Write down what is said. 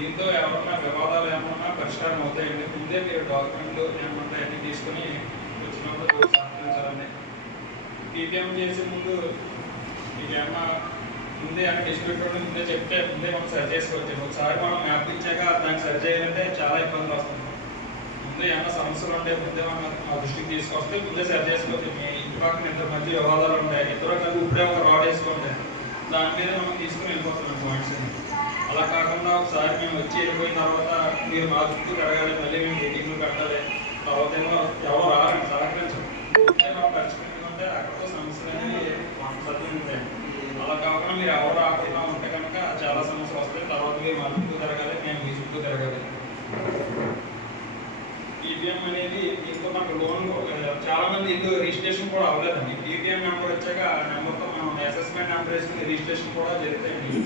దీంతో ఎవరన్నా వివాదాలు ఏమన్నా పరిష్కారం అవుతాయండి. ముందే మీరు డాక్యుమెంట్లు ఏమన్నా అన్నీ తీసుకొని వచ్చినప్పుడు సహకరించాలండి. పీపీఎం చేసే ముందు మీకు ఏమన్నా ముందే అన్ని డిస్ట్రిబ్యూటర్ ముందే చెప్తే ముందే మనం సరి చేసుకోవచ్చు. ఒకసారి మనం మ్యాప్ ఇచ్చాక దాన్ని సరి చేయాలంటే చాలా ఇబ్బందులు వస్తుంది. ముందే ఏమైనా సమస్యలు ఉంటే ముందే మనం మా దృష్టికి తీసుకొస్తే ముందే సరి చేసుకోవచ్చు. మీ ఇంటి పక్కన ఇద్దరు మధ్య వివాదాలు ఉంటాయి, ఇద్దరు కలిసి ఇప్పుడే ఒక రాడ్ వేసుకుంటే దాని మీద మనం తీసుకుని వెళ్ళిపోతున్నాం పాయింట్స్. అలా కాకుండా ఒకసారి మేము వచ్చి వెళ్ళిపోయిన తర్వాత మీరు మా చుట్టూ తిరగాలి, మళ్ళీ మేము మీటింగ్లు పెట్టాలి, తర్వాత ఏమో ఎవరు రారండి సహకరించం. మనం పరిష్కరించుకుంటే అక్కడితో సమస్యలు అనేవి సత్యం ఉంటాయి. అలా కాకుండా మీరు ఎవరు రాకుండా ఉంటే కనుక చాలా సమస్యలు వస్తాయి. తర్వాత మీరు మా చుట్టూ తిరగాలి, మేము మీ చుట్టూ తిరగాలి. పీపీఎం అనేది దీంతో మనకు లోన్ చాలా మంది ఇల్లు రిజిస్ట్రేషన్ కూడా అవ్వలేదండి. పీపీఎం నెంబర్ వచ్చాక ఆ నెంబర్తో మనం అసెస్మెంట్ నెంబర్ వేసుకుని రిజిస్ట్రేషన్ కూడా జరుగుతాయండి.